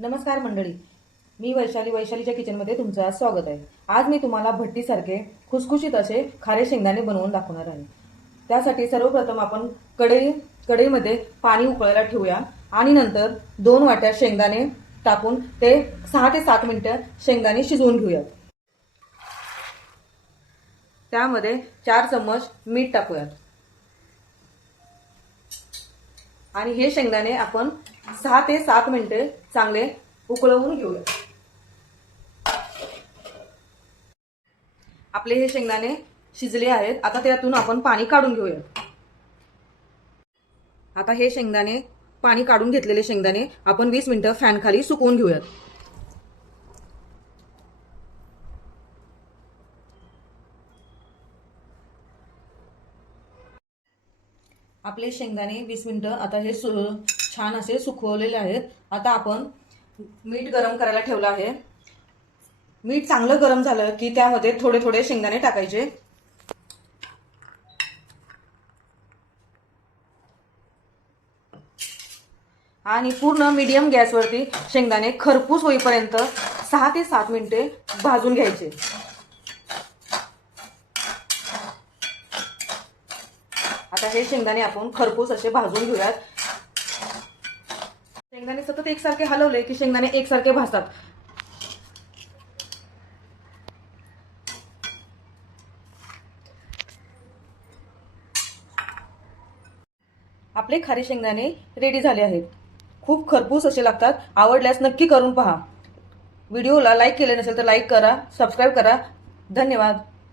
नमस्कार मंडळी, मी वैशालीच्या किचनमध्ये तुमचं स्वागत आहे। आज मी तुम्हाला भट्टीसारखे खुसखुशीत असे खारे शेंगदाणे बनवून दाखवणार आहे। त्यासाठी सर्वप्रथम आपण कढईमध्ये पाणी उकळायला ठेवूया आणि नंतर 2 वाट्या शेंगदाणे टाकून ते 6 ते 7 मिनिटं शेंगदाणे शिजवून घेऊया। त्यामध्ये 4 चम्मच मीठ टाकूया आणि हे शेंगदाणे आपण 6 ते 7 मिनिटे चांगले उकळवून घेऊया। आपले हे शेंगदाणे शिजले आहेत। आता त्यातून आपण पाणी काढून घेऊया। आता हे शेंगदाणे पाणी काढून घेतलेले शेंगदाणे आपण 20 मिनिटं फॅन खाली सुकवून घेऊयात। आपले शेंगदाणे 20 मिनिटं आता हे छान असे सुकवलेले आहेत। आता आपण मीठ गरम करायला ठेवलं आहे। मीठ चांगलं गरम झालं की त्यामध्ये थोडे थोडे शेंगदाणे टाकायचे आणि पूर्ण मीडियम गॅसवरती शेंगदाणे खरपूस होईपर्यंत 6 ते 7 मिनिटे भाजून घ्यायचे। आता हे शेंगदाणे आपण खरपूस असे भाजून घेऊयात। शेंगदाणे सतत एकसारखे हलवले की शेंगदाणे एकसारखे भाजतात। आपले खारे शेंगदाणे रेडी झाले आहेत। खूप खरपूस असे लागतात। आवडल्यास नक्की करून पहा। व्हिडिओला लाईक केले नसेल तर लाईक करा, सबस्क्राईब करा। धन्यवाद।